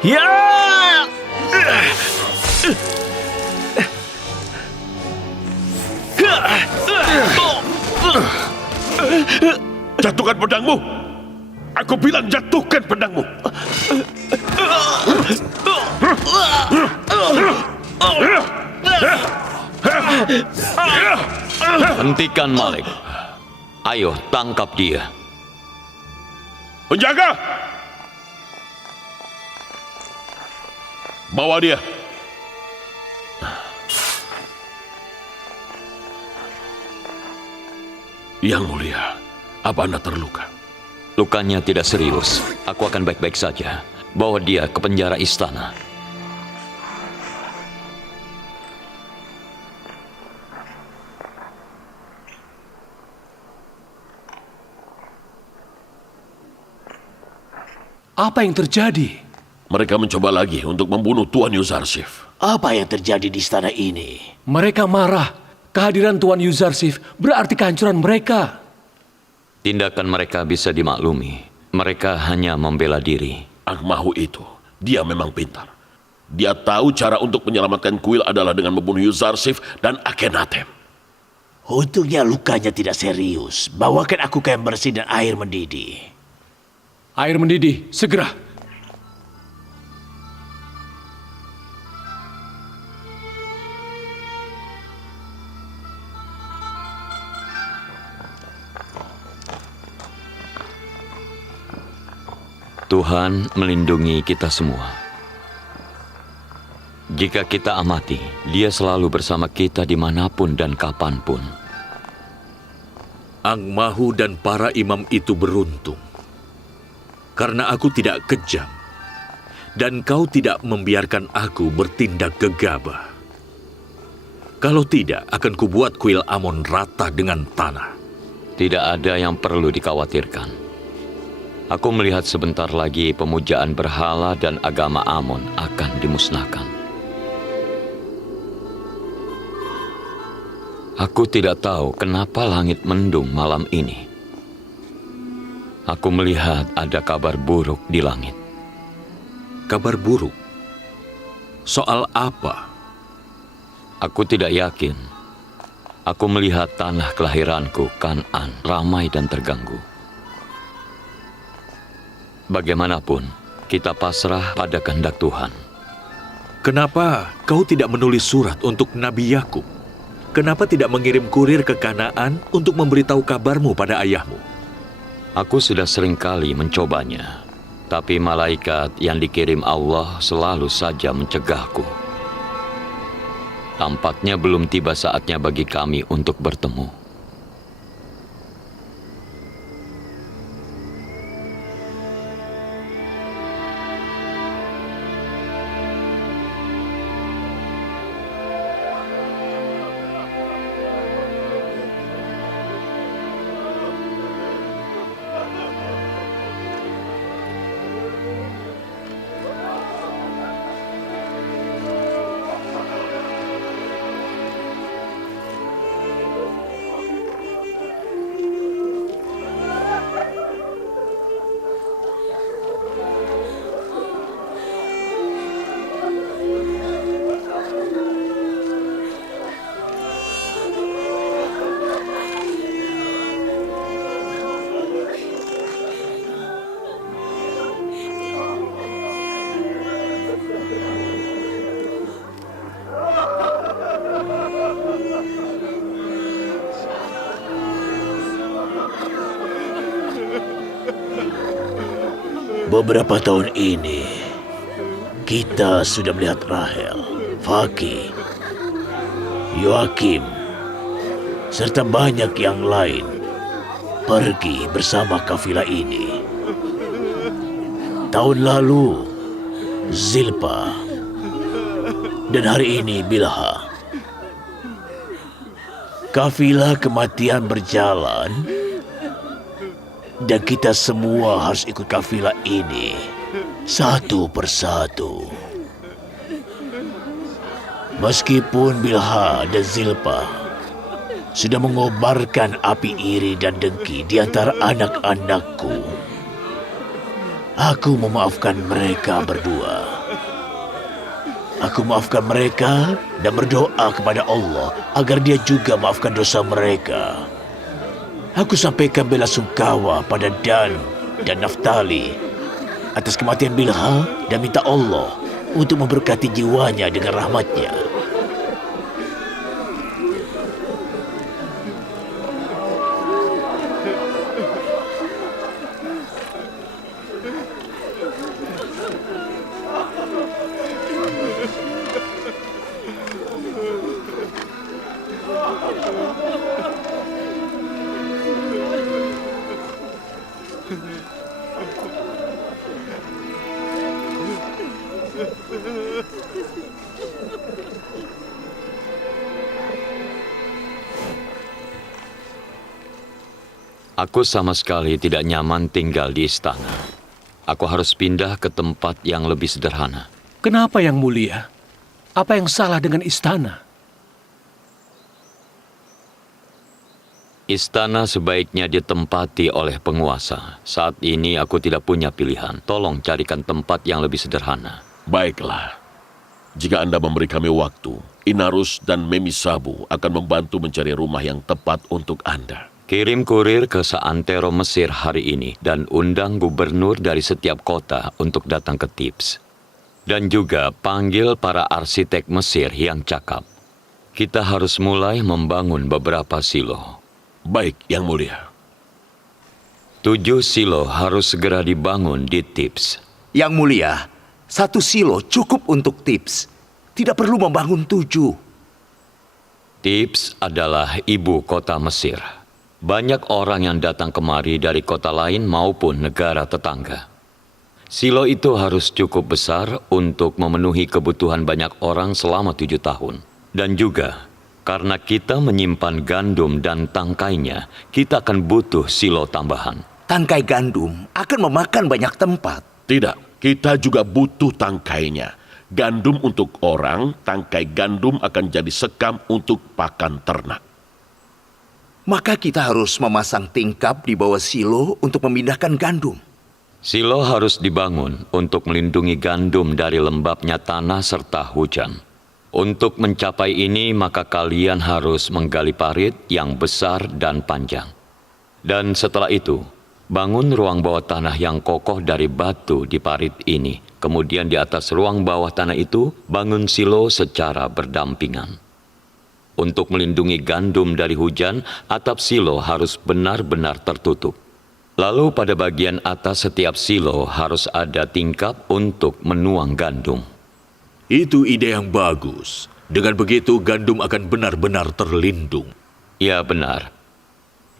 Ya! Jatuhkan pedangmu. Aku bilang jatuhkan pedangmu. Hentikan Malik. Ayo tangkap dia. Penjaga! Bawa dia. Yang mulia, apa Anda terluka? Lukanya tidak serius. Aku akan baik-baik saja. Bawa dia ke penjara istana. Apa yang terjadi? Mereka mencoba lagi untuk membunuh Tuan Yuzarsif. Apa yang terjadi di istana ini? Mereka marah. Kehadiran Tuan Yuzarsif berarti kehancuran mereka. Tindakan mereka bisa dimaklumi. Mereka hanya membela diri. Angmahu itu, dia memang pintar. Dia tahu cara untuk menyelamatkan kuil adalah dengan membunuh Yuzarsif dan Akhenaten. Untungnya lukanya tidak serius. Bawakan aku kain bersih dan air mendidih. Air mendidih, segera. Tuhan melindungi kita semua. Jika kita amati, Dia selalu bersama kita dimanapun dan kapanpun. Angmahu dan para imam itu beruntung. Karena aku tidak kejam, dan kau tidak membiarkan aku bertindak gegabah. Kalau tidak, akan kubuat kuil Amon rata dengan tanah. Tidak ada yang perlu dikhawatirkan. Aku melihat sebentar lagi pemujaan berhala dan agama Amon akan dimusnahkan. Aku tidak tahu kenapa langit mendung malam ini. Aku melihat ada kabar buruk di langit. Kabar buruk? Soal apa? Aku tidak yakin. Aku melihat tanah kelahiranku, Kan'an, ramai dan terganggu. Bagaimanapun, kita pasrah pada kehendak Tuhan. Kenapa kau tidak menulis surat untuk Nabi Yakub? Kenapa tidak mengirim kurir ke Kanaan untuk memberitahu kabarmu pada ayahmu? Aku sudah sering kali mencobanya, tapi malaikat yang dikirim Allah selalu saja mencegahku. Tampaknya belum tiba saatnya bagi kami untuk bertemu. Beberapa tahun ini, kita sudah melihat Rahel, Fakih, Yoakim, serta banyak yang lain pergi bersama kafilah ini. Tahun lalu, Zilpa, dan hari ini Bilha. Kafilah kematian berjalan, dan kita semua harus ikut kafilah ini satu persatu. Meskipun Bilha dan Zilpa sudah mengobarkan api iri dan dengki di antara anak-anakku, Aku memaafkan mereka berdua. Aku maafkan mereka dan berdoa kepada Allah agar Dia juga maafkan dosa mereka. Aku sampaikan bela sungkawa pada Dan dan Naftali atas kematian Bilha dan minta Allah untuk memberkati jiwanya dengan rahmatnya. Aku sama sekali tidak nyaman tinggal di istana. Aku harus pindah ke tempat yang lebih sederhana. Kenapa Yang Mulia? Apa yang salah dengan istana? Istana sebaiknya ditempati oleh penguasa. Saat ini aku tidak punya pilihan. Tolong carikan tempat yang lebih sederhana. Baiklah. Jika Anda memberi kami waktu, Inarus dan Memisabu akan membantu mencari rumah yang tepat untuk Anda. Kirim kurir ke Seantero Mesir hari ini dan undang gubernur dari setiap kota untuk datang ke Thebes. Dan juga panggil para arsitek Mesir yang cakap. Kita harus mulai membangun beberapa silo. Baik, Yang Mulia. 7 silo harus segera dibangun di Thebes. Yang Mulia, 1 silo cukup untuk Thebes. Tidak perlu membangun 7. Thebes adalah ibu kota Mesir. Banyak orang yang datang kemari dari kota lain maupun negara tetangga. Silo itu harus cukup besar untuk memenuhi kebutuhan banyak orang selama 7 tahun. Dan juga, karena kita menyimpan gandum dan tangkainya, kita akan butuh silo tambahan. Tangkai gandum akan memakan banyak tempat. Tidak, kita juga butuh tangkainya. Gandum untuk orang, tangkai gandum akan jadi sekam untuk pakan ternak. Maka kita harus memasang tingkap di bawah silo untuk memindahkan gandum. Silo harus dibangun untuk melindungi gandum dari lembabnya tanah serta hujan. Untuk mencapai ini, maka kalian harus menggali parit yang besar dan panjang. Dan setelah itu, bangun ruang bawah tanah yang kokoh dari batu di parit ini. Kemudian di atas ruang bawah tanah itu, bangun silo secara berdampingan. Untuk melindungi gandum dari hujan, atap silo harus benar-benar tertutup. Lalu pada bagian atas setiap silo harus ada tingkap untuk menuang gandum. Itu ide yang bagus. Dengan begitu gandum akan benar-benar terlindung. Ya benar.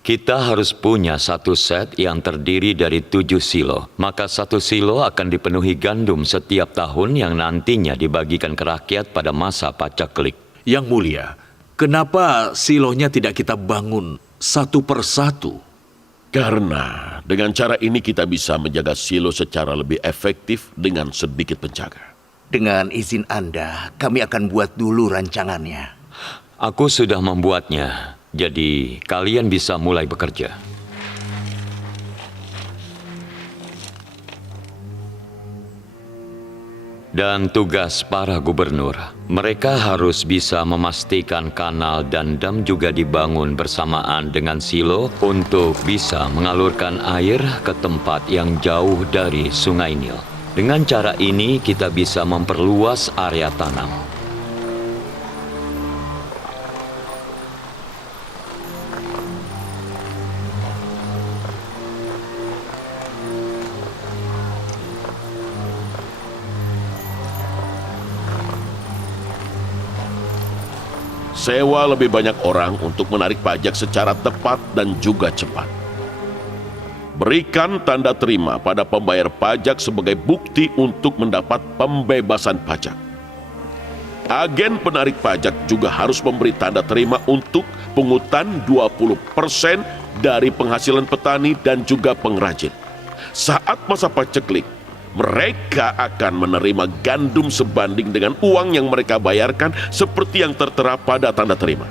Kita harus punya 1 set yang terdiri dari 7 silo. Maka 1 silo akan dipenuhi gandum setiap tahun yang nantinya dibagikan ke rakyat pada masa pacaklik. Yang Mulia, kenapa silonya tidak kita bangun satu persatu? Karena dengan cara ini kita bisa menjaga silo secara lebih efektif dengan sedikit penjaga. Dengan izin Anda, kami akan buat dulu rancangannya. Aku sudah membuatnya, jadi kalian bisa mulai bekerja. Dan tugas para gubernur, mereka harus bisa memastikan kanal dan dam juga dibangun bersamaan dengan silo untuk bisa mengalurkan air ke tempat yang jauh dari Sungai Nil. Dengan cara ini kita bisa memperluas area tanam. Sewa lebih banyak orang untuk menarik pajak secara tepat dan juga cepat. Berikan tanda terima pada pembayar pajak sebagai bukti untuk mendapat pembebasan pajak. Agen penarik pajak juga harus memberi tanda terima untuk pungutan 20% dari penghasilan petani dan juga pengrajin. Saat masa paceklik, mereka akan menerima gandum sebanding dengan uang yang mereka bayarkan seperti yang tertera pada tanda terima.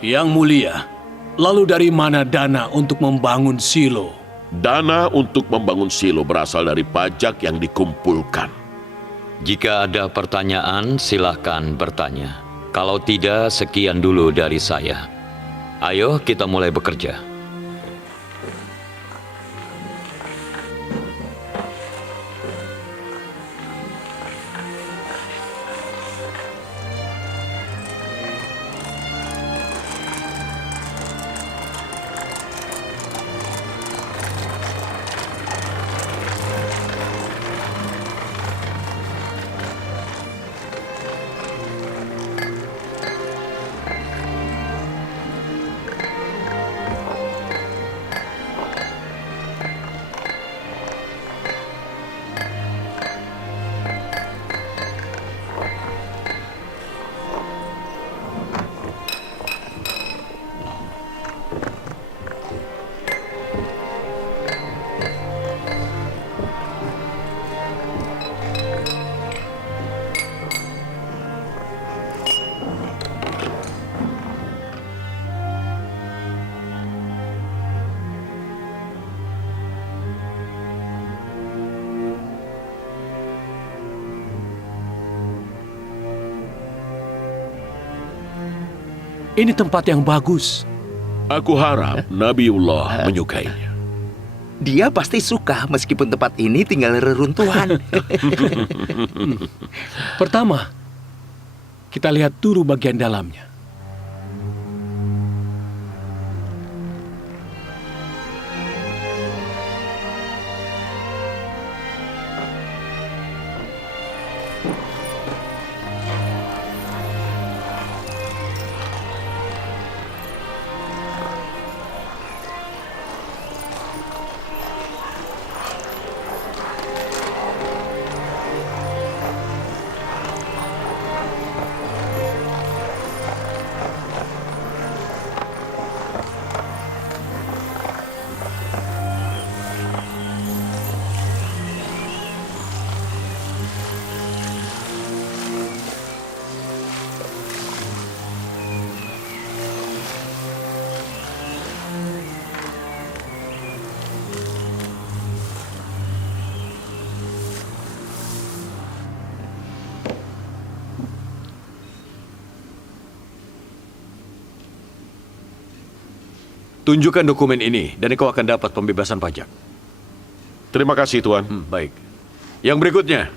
Yang Mulia, Lalu dari mana dana untuk membangun silo? Dana untuk membangun silo berasal dari pajak yang dikumpulkan. Jika ada pertanyaan, silahkan bertanya. Kalau tidak, sekian dulu dari saya. Ayo kita mulai bekerja. Ini tempat yang bagus. Aku harap Nabiullah menyukainya. Dia pasti suka meskipun tempat ini tinggal reruntuhan. Pertama, kita lihat dulu bagian dalamnya. Tunjukkan dokumen ini dan kau akan dapat pembebasan pajak. Terima kasih, Tuan. Baik. Yang berikutnya.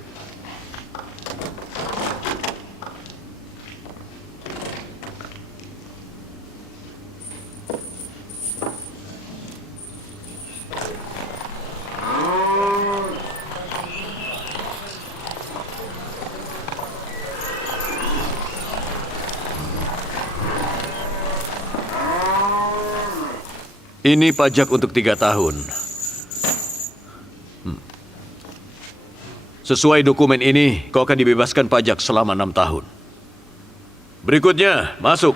Ini pajak untuk 3 tahun. Sesuai dokumen ini, kau akan dibebaskan pajak selama 6 tahun. Berikutnya, masuk.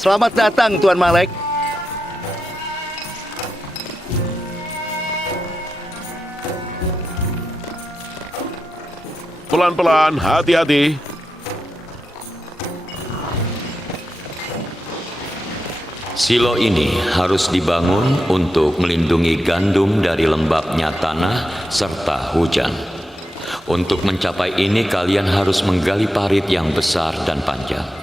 Selamat datang, Tuan Malek. Pelan-pelan, hati-hati. Silo ini harus dibangun untuk melindungi gandum dari lembabnya tanah serta hujan. Untuk mencapai ini kalian harus menggali parit yang besar dan panjang.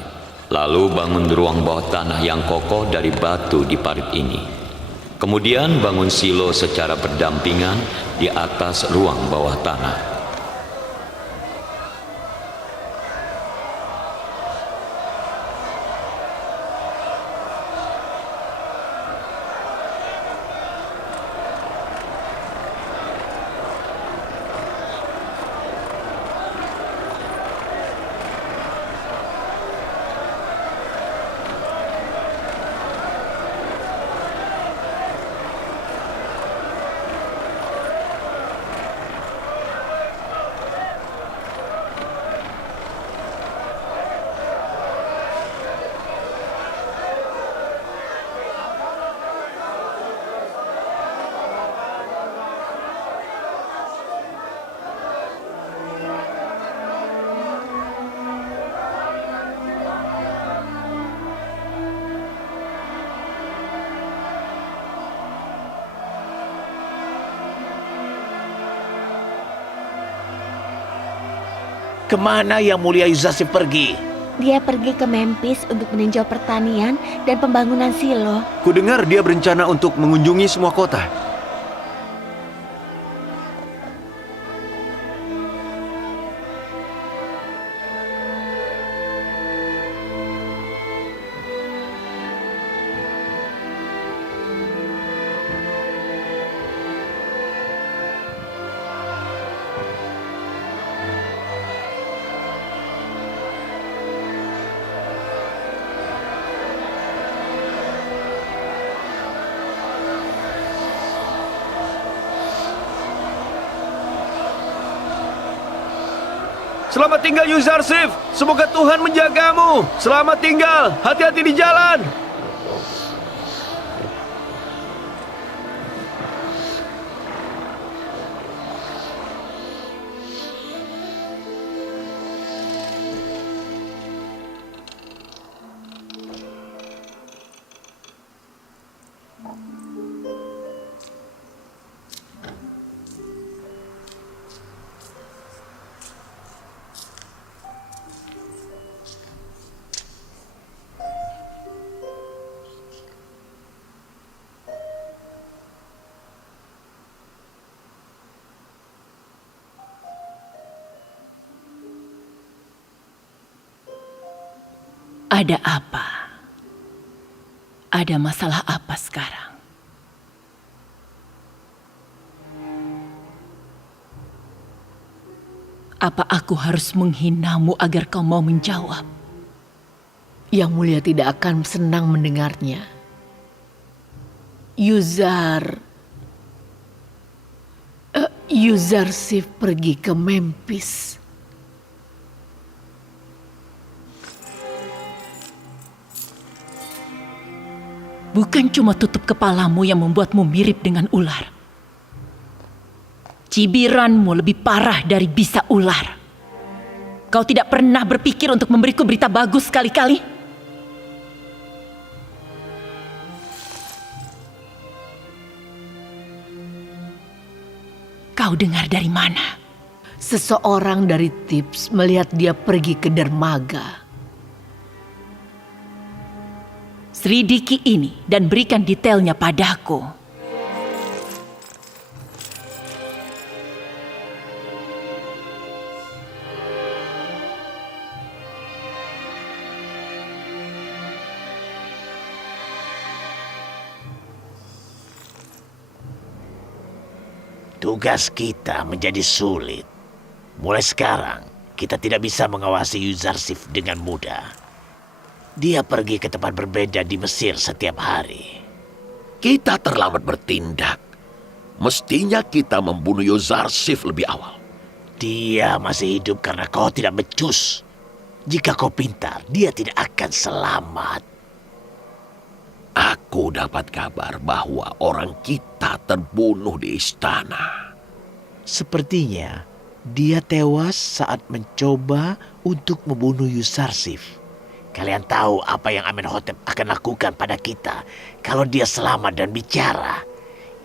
Lalu bangun ruang bawah tanah yang kokoh dari batu di parit ini. Kemudian bangun silo secara berdampingan di atas ruang bawah tanah. Kemana Yang Mulia Yuzarsif pergi? Dia pergi ke Memphis untuk meninjau pertanian dan pembangunan silo. Kudengar dia berencana untuk mengunjungi semua kota. Selamat tinggal Yuzarsif. Semoga Tuhan menjagamu. Selamat tinggal. Hati-hati di jalan. Ada apa? Ada masalah apa sekarang? Apa aku harus menghinamu agar kau mau menjawab? Yang Mulia tidak akan senang mendengarnya. Yuzarsif pergi ke Memphis. Bukan cuma tutup kepalamu yang membuatmu mirip dengan ular. Cibiranmu lebih parah dari bisa ular. Kau tidak pernah berpikir untuk memberiku berita bagus sekali-kali? Kau dengar dari mana? Seseorang dari Tips melihat dia pergi ke dermaga. Selidiki ini dan berikan detailnya padaku. Tugas kita menjadi sulit. Mulai sekarang, kita tidak bisa mengawasi Yuzarsif dengan mudah. Dia pergi ke tempat berbeda di Mesir setiap hari. Kita terlambat bertindak. Mestinya kita membunuh Yuzarsif lebih awal. Dia masih hidup karena kau tidak becus. Jika kau pintar, dia tidak akan selamat. Aku dapat kabar bahwa orang kita terbunuh di istana. Sepertinya dia tewas saat mencoba untuk membunuh Yuzarsif. Kalian tahu apa yang Amenhotep akan lakukan pada kita kalau dia selamat dan bicara.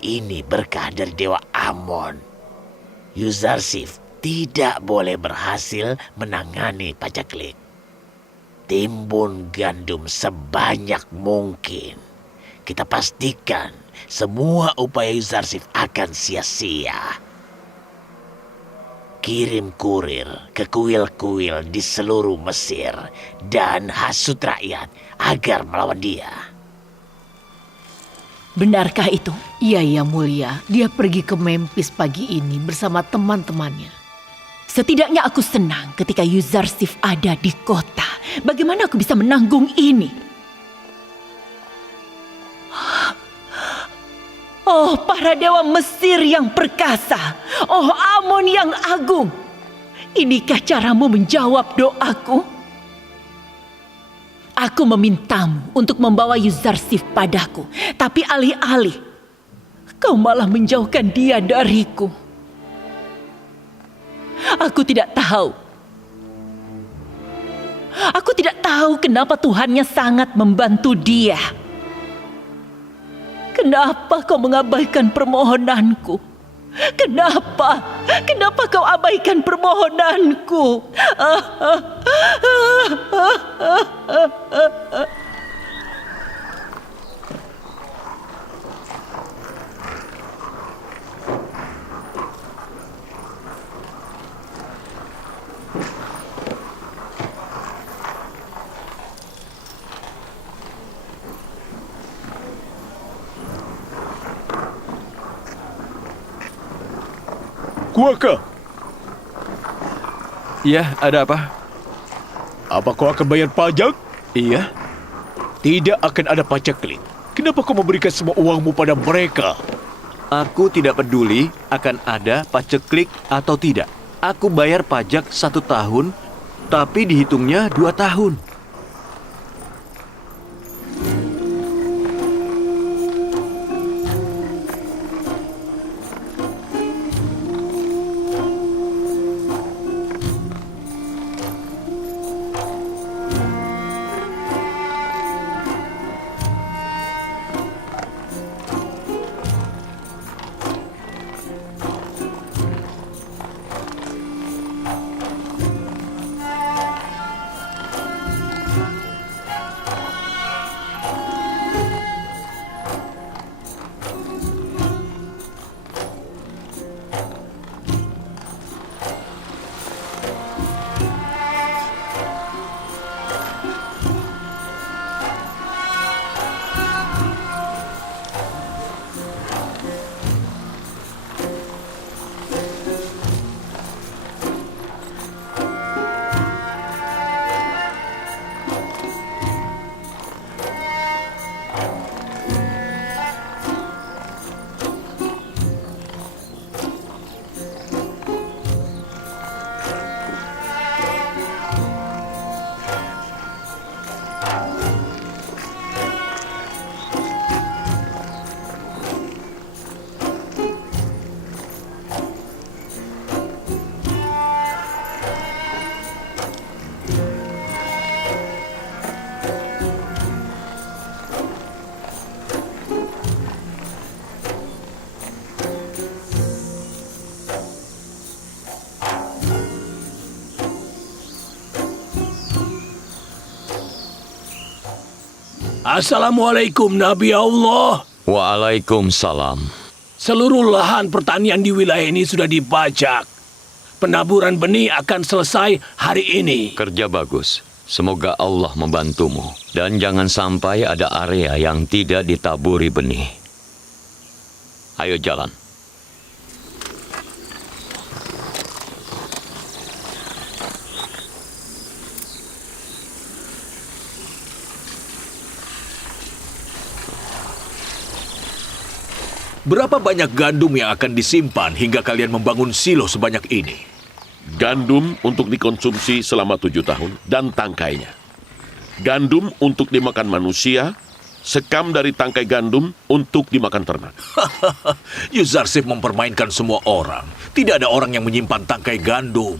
Ini berkah dari Dewa Amon. Yuzarsif tidak boleh berhasil menangani pacaklik. Timbun gandum sebanyak mungkin. Kita pastikan semua upaya Yuzarsif akan sia-sia. Kirim kurir ke kuil-kuil di seluruh Mesir dan hasut rakyat agar melawan dia. Benarkah itu? Iya, Yang Mulia. Dia pergi ke Memphis pagi ini bersama teman-temannya. Setidaknya aku senang ketika Yuzarsif ada di kota. Bagaimana aku bisa menanggung ini? Oh, para dewa Mesir yang perkasa. Oh, Amon yang agung. Inikah caramu menjawab doaku? Aku memintamu untuk membawa Yuzarsif padaku. Tapi alih-alih, kau malah menjauhkan dia dariku. Aku tidak tahu. Aku tidak tahu kenapa Tuhannya sangat membantu dia. Kenapa kau mengabaikan permohonanku? Kenapa? Kenapa kau abaikan permohonanku? Kuaka. Ya, ada apa? Apa kau akan bayar pajak? Iya. Tidak akan ada paceklik. Kenapa kau memberikan semua uangmu pada mereka? Aku tidak peduli akan ada paceklik atau tidak. Aku bayar pajak 1 tahun, tapi dihitungnya 2 tahun. Assalamualaikum Nabi Allah. Waalaikumsalam. Seluruh lahan pertanian di wilayah ini sudah dibajak. Penaburan benih akan selesai hari ini. Kerja bagus. Semoga Allah membantumu. Dan jangan sampai ada area yang tidak ditaburi benih. Ayo jalan. Berapa banyak gandum yang akan disimpan hingga kalian membangun silo sebanyak ini? Gandum untuk dikonsumsi selama 7 tahun dan tangkainya. Gandum untuk dimakan manusia, sekam dari tangkai gandum untuk dimakan ternak. Yuzarsif mempermainkan semua orang. Tidak ada orang yang menyimpan tangkai gandum.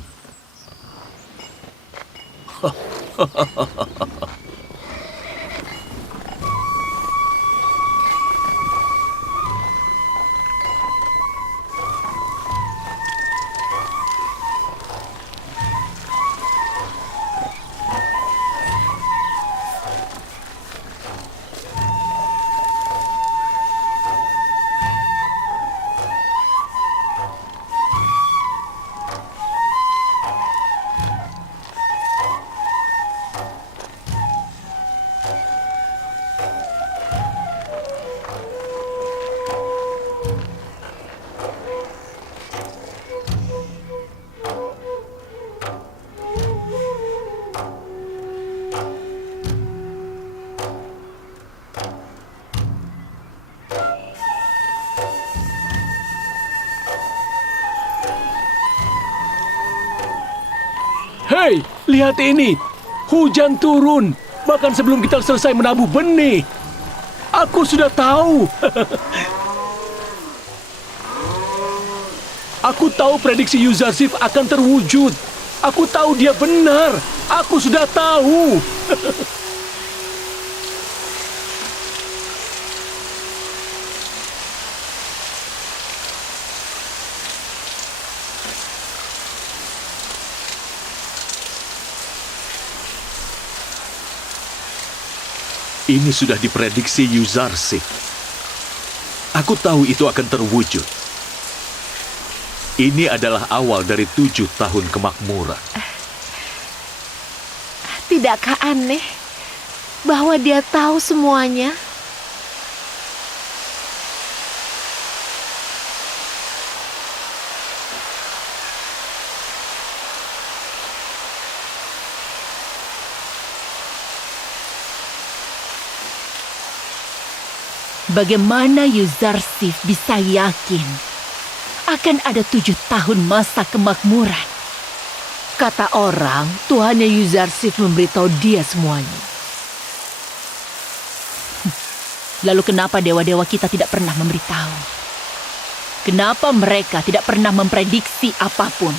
Hei, lihat ini. Hujan turun. Bahkan sebelum kita selesai menabur benih. Aku sudah tahu. Aku tahu prediksi Yuzarsif akan terwujud. Aku tahu dia benar. Aku sudah tahu. Ini sudah diprediksi Yuzarsif. Aku tahu itu akan terwujud. Ini adalah awal dari 7 tahun kemakmuran. Tidakkah aneh bahwa dia tahu semuanya? Bagaimana Yuzarsif bisa yakin akan ada 7 tahun masa kemakmuran? Kata orang, Tuhannya Yuzarsif memberitahu dia semuanya. Lalu kenapa dewa-dewa kita tidak pernah memberitahu? Kenapa mereka tidak pernah memprediksi apapun?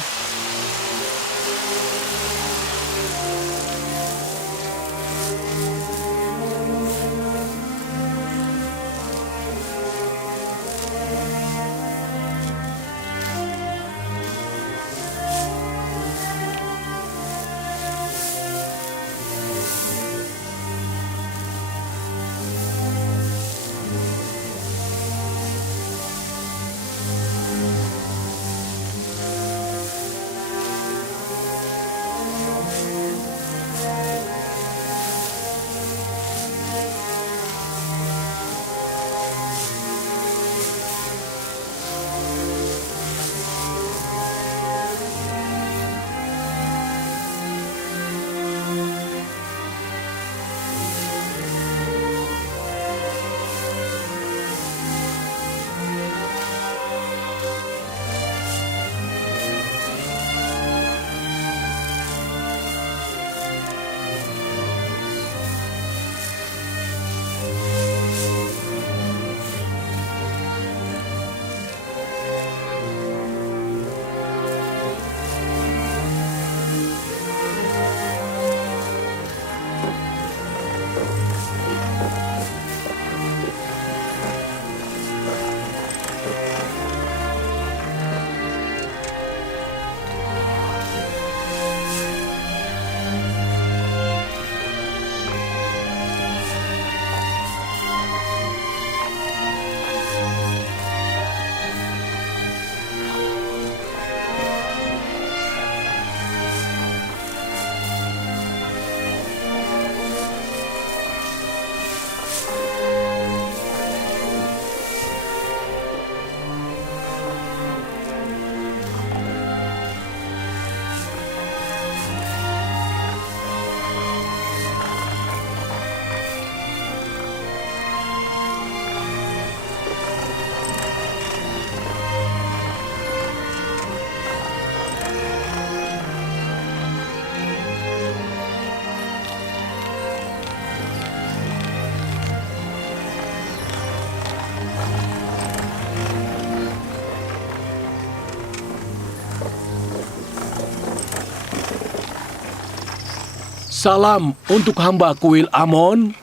Salam untuk hamba kuil Amon.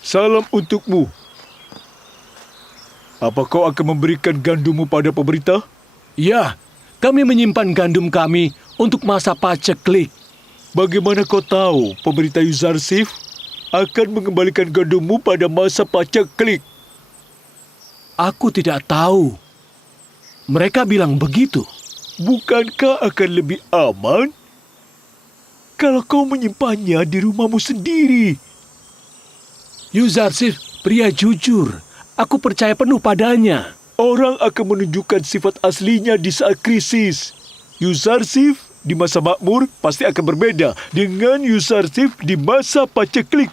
Salam untukmu. Apa kau akan memberikan gandummu pada pemerintah? Ya, kami menyimpan gandum kami untuk masa paceklik. Bagaimana kau tahu pemerintah Yuzarsif akan mengembalikan gandummu pada masa paceklik? Aku tidak tahu. Mereka bilang begitu. Bukankah akan lebih aman kalau kau menyimpannya di rumahmu sendiri? Yuzarsif pria jujur. Aku percaya penuh padanya. Orang akan menunjukkan sifat aslinya di saat krisis. Yuzarsif di masa makmur pasti akan berbeda dengan Yuzarsif di masa paceklik.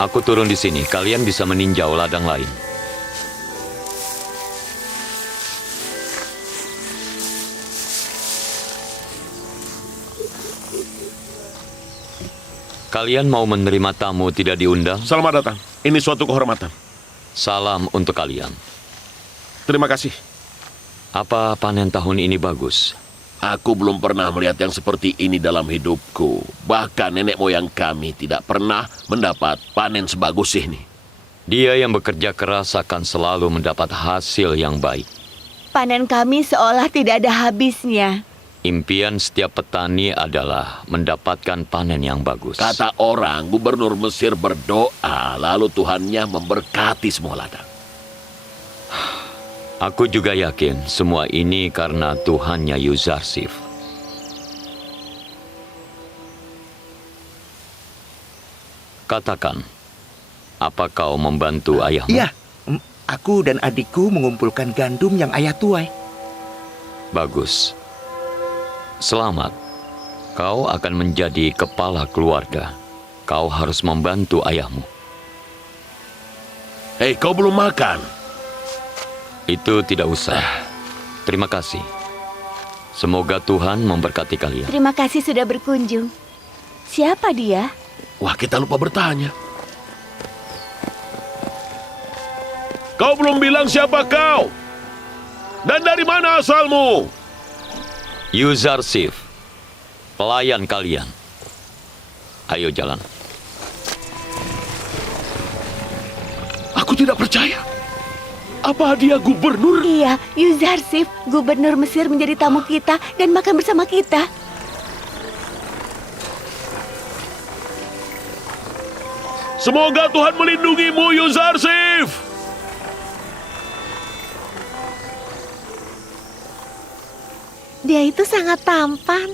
Aku turun di sini, kalian bisa meninjau ladang lain. Kalian mau menerima tamu tidak diundang? Selamat datang. Ini suatu kehormatan. Salam untuk kalian. Terima kasih. Apa panen tahun ini bagus? Aku belum pernah melihat yang seperti ini dalam hidupku. Bahkan nenek moyang kami tidak pernah mendapat panen sebagus ini. Dia yang bekerja keras akan selalu mendapat hasil yang baik. Panen kami seolah tidak ada habisnya. Impian setiap petani adalah mendapatkan panen yang bagus. Kata orang, gubernur Mesir berdoa, lalu Tuhannya memberkati semua ladang. Aku juga yakin semua ini karena Tuhannya Yuzarsif. Katakan, apa kau membantu ayahmu? Iya, aku dan adikku mengumpulkan gandum yang ayah tuai. Bagus. Selamat. Kau akan menjadi kepala keluarga. Kau harus membantu ayahmu. Hei, kau belum makan? Itu tidak usah. Terima kasih. Semoga Tuhan memberkati kalian. Terima kasih sudah berkunjung. Siapa dia? Wah, kita lupa bertanya. Kau belum bilang siapa kau? Dan dari mana asalmu? Yuzarsif, pelayan kalian. Ayo jalan. Aku tidak percaya. Apa dia gubernur? Iya, Yuzarsif, gubernur Mesir menjadi tamu kita dan makan bersama kita. Semoga Tuhan melindungimu, Yuzarsif. Dia itu sangat tampan.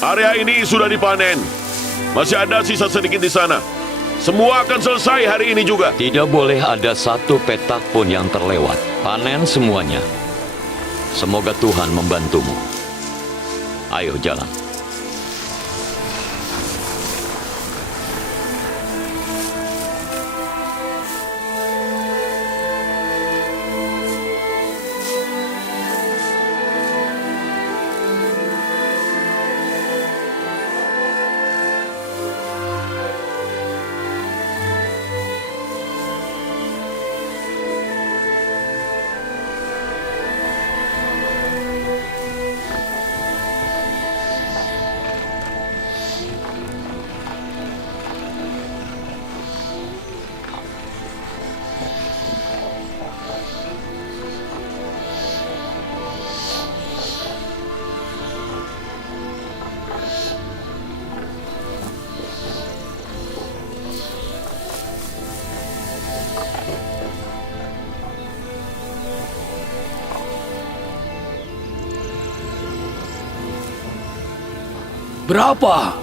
Area ini sudah dipanen. Masih ada sisa sedikit di sana. Semua akan selesai hari ini juga. Tidak boleh ada satu petak pun yang terlewat. Panen semuanya. Semoga Tuhan membantumu. Ayo jalan. Berapa?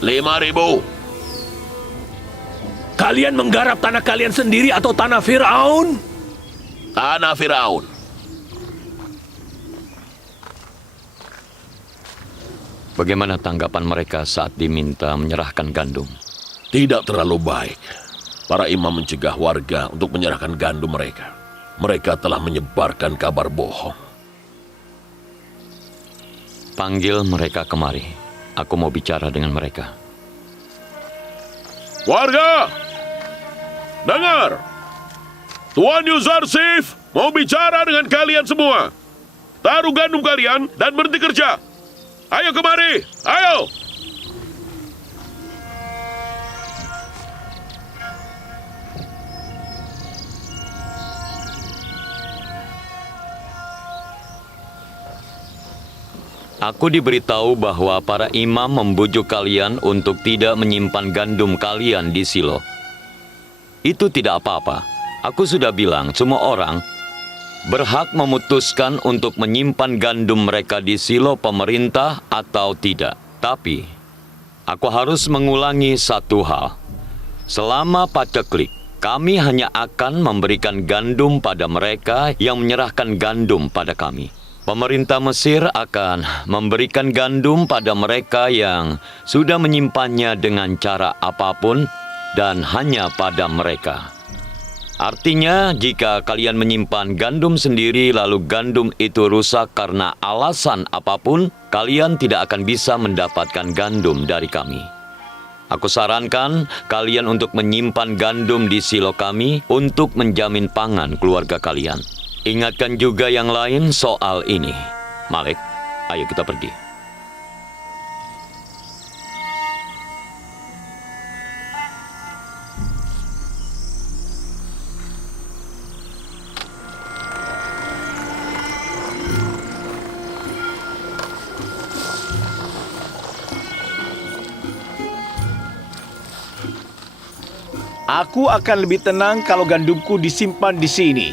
5.000. Kalian menggarap tanah kalian sendiri atau tanah Firaun? Tanah Firaun. Bagaimana tanggapan mereka saat diminta menyerahkan gandum? Tidak terlalu baik. Para imam mencegah warga untuk menyerahkan gandum mereka. Mereka telah menyebarkan kabar bohong. Panggil mereka kemari. Aku mau bicara dengan mereka. Warga, Dengar! Tuan Yuzarsif mau bicara dengan kalian semua. Taruh gandum kalian dan berhenti kerja. Ayo kemari, ayo! Aku diberitahu bahwa para imam membujuk kalian untuk tidak menyimpan gandum kalian di Silo. Itu tidak apa-apa. Aku sudah bilang semua orang berhak memutuskan untuk menyimpan gandum mereka di Silo pemerintah atau tidak. Tapi, aku harus mengulangi satu hal. Selama paceklik, kami hanya akan memberikan gandum pada mereka yang menyerahkan gandum pada kami. Pemerintah Mesir akan memberikan gandum pada mereka yang sudah menyimpannya dengan cara apapun dan hanya pada mereka. Artinya, jika kalian menyimpan gandum sendiri lalu gandum itu rusak karena alasan apapun, kalian tidak akan bisa mendapatkan gandum dari kami. Aku sarankan kalian untuk menyimpan gandum di silo kami untuk menjamin pangan keluarga kalian. Ingatkan juga yang lain soal ini. Malik, ayo kita pergi. Aku akan lebih tenang kalau gandumku disimpan di sini.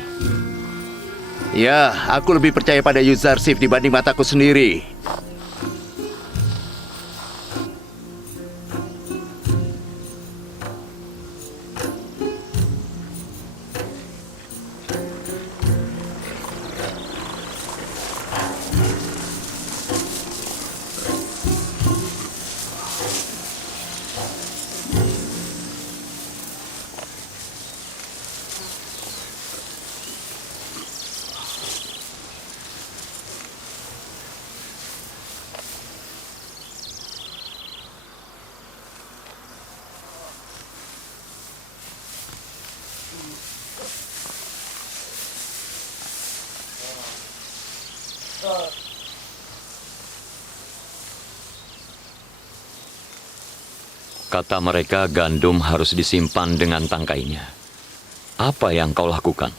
Ya, aku lebih percaya pada Yuzarsif dibanding mataku sendiri. Kata mereka gandum harus disimpan dengan tangkainya. Apa yang kau lakukan?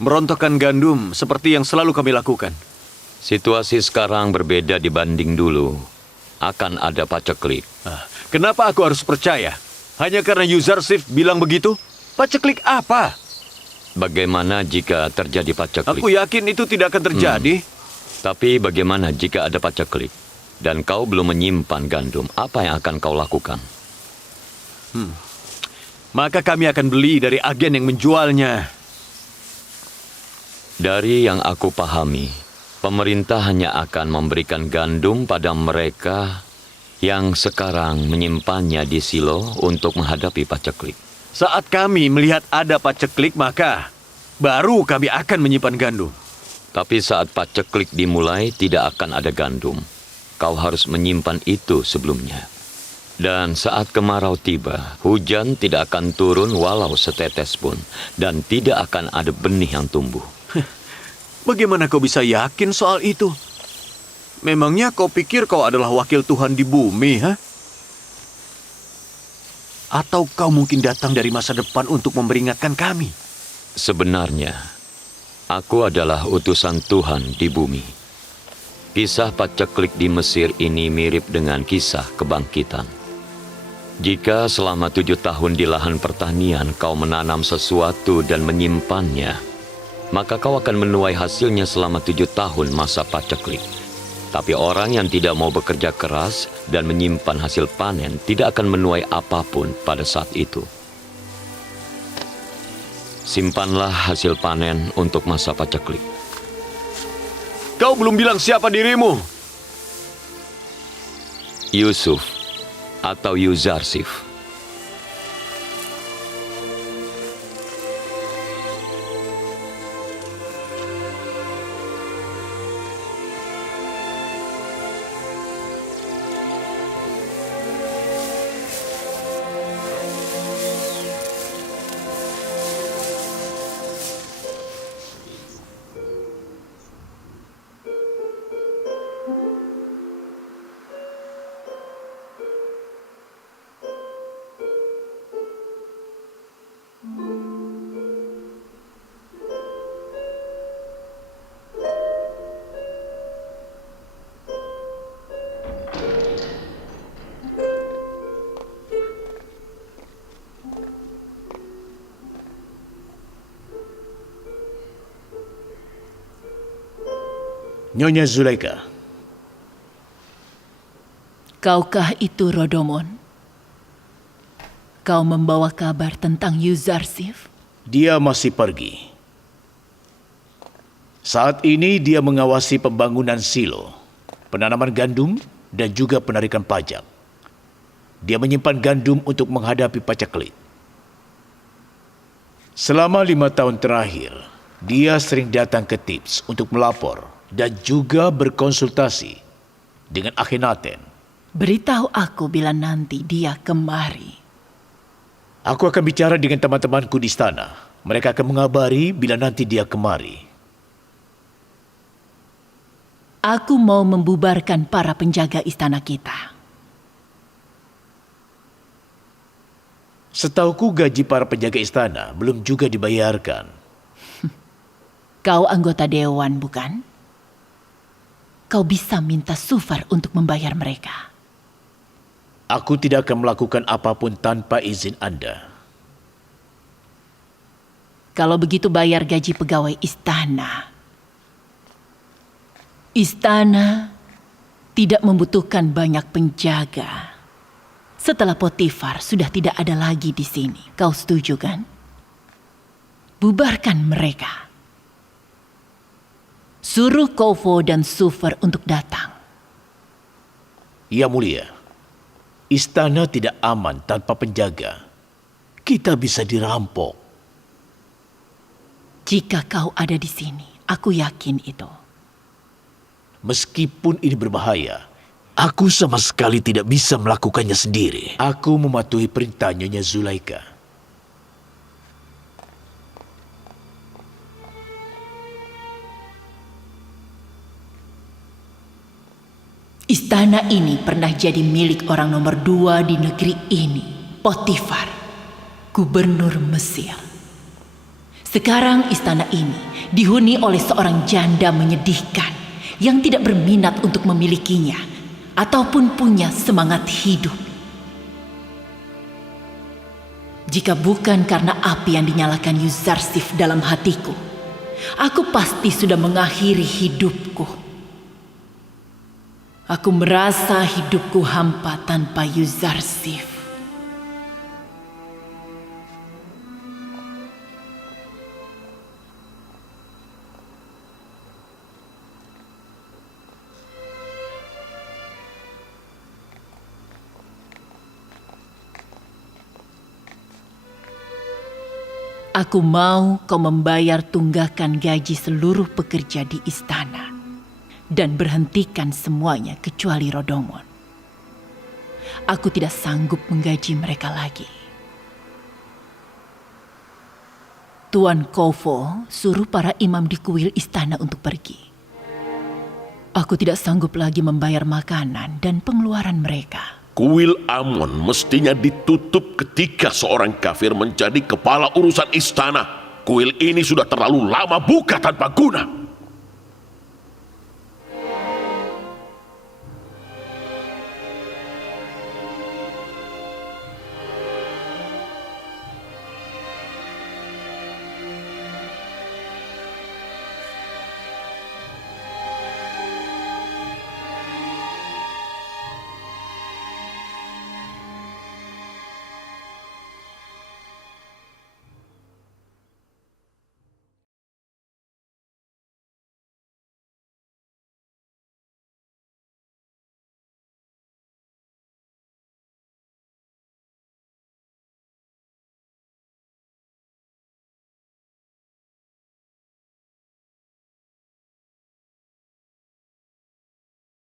Merontokkan gandum seperti yang selalu kami lakukan. Situasi sekarang berbeda dibanding dulu. Akan ada paceklik. Kenapa aku harus percaya? Hanya karena Yuzarsif bilang begitu? Paceklik apa? Bagaimana jika terjadi paceklik? Aku yakin itu tidak akan terjadi. Tapi bagaimana jika ada paceklik? Dan kau belum menyimpan gandum, apa yang akan kau lakukan? Maka kami akan beli dari agen yang menjualnya. Dari yang aku pahami, pemerintah hanya akan memberikan gandum pada mereka yang sekarang menyimpannya di silo untuk menghadapi paceklik. Saat kami melihat ada paceklik, maka baru kami akan menyimpan gandum. Tapi saat paceklik dimulai, tidak akan ada gandum. Kau harus menyimpan itu sebelumnya. Dan saat kemarau tiba, hujan tidak akan turun walau setetes pun. Dan tidak akan ada benih yang tumbuh. Bagaimana kau bisa yakin soal itu? Memangnya kau pikir kau adalah wakil Tuhan di bumi, ha? Atau kau mungkin datang dari masa depan untuk memperingatkan kami? Sebenarnya, aku adalah utusan Tuhan di bumi. Kisah paceklik di Mesir ini mirip dengan kisah kebangkitan. Jika selama 7 tahun di lahan pertanian kau menanam sesuatu dan menyimpannya, maka kau akan menuai hasilnya selama 7 tahun masa paceklik. Tapi orang yang tidak mau bekerja keras dan menyimpan hasil panen tidak akan menuai apapun pada saat itu. Simpanlah hasil panen untuk masa paceklik. Kau belum bilang siapa dirimu. Yusuf atau Yuzarsif. Nyonya Zulaika. Kaukah itu Rodomon? Kau membawa kabar tentang Yuzarsif? Dia masih pergi. Saat ini dia mengawasi pembangunan silo, penanaman gandum, dan juga penarikan pajak. Dia menyimpan gandum untuk menghadapi pacaklik. Selama 5 tahun terakhir, dia sering datang ke Tips untuk melapor dan juga berkonsultasi dengan Akhenaten. Beritahu aku bila nanti dia kemari. Aku akan bicara dengan teman-temanku di istana. Mereka akan mengabari bila nanti dia kemari. Aku mau membubarkan para penjaga istana kita. Setauku gaji para penjaga istana belum juga dibayarkan. Kau anggota dewan, bukan? Kau bisa minta Sufar untuk membayar mereka. Aku tidak akan melakukan apapun tanpa izin Anda. Kalau begitu bayar gaji pegawai istana. Istana tidak membutuhkan banyak penjaga. Setelah Potifar sudah tidak ada lagi di sini. Kau setuju kan? Bubarkan mereka. Suruh Kovo dan Sufar untuk datang. Ya mulia. Istana tidak aman tanpa penjaga. Kita bisa dirampok. Jika kau ada di sini, aku yakin itu. Meskipun ini berbahaya, aku sama sekali tidak bisa melakukannya sendiri. Aku mematuhi perintah Nyonya Zulaika. Istana ini pernah jadi milik orang nomor 2 di negeri ini, Potifar, gubernur Mesir. Sekarang istana ini dihuni oleh seorang janda menyedihkan yang tidak berminat untuk memilikinya ataupun punya semangat hidup. Jika bukan karena api yang dinyalakan Yuzarsif dalam hatiku, aku pasti sudah mengakhiri hidupku. Aku merasa hidupku hampa tanpa Yuzarsif. Aku mau kau membayar tunggakan gaji seluruh pekerja di istana. Dan berhentikan semuanya kecuali Rodomon. Aku tidak sanggup menggaji mereka lagi. Tuan Kovo suruh para imam di kuil istana untuk pergi. Aku tidak sanggup lagi membayar makanan dan pengeluaran mereka. Kuil Amon mestinya ditutup ketika seorang kafir menjadi kepala urusan istana. Kuil ini sudah terlalu lama buka tanpa guna.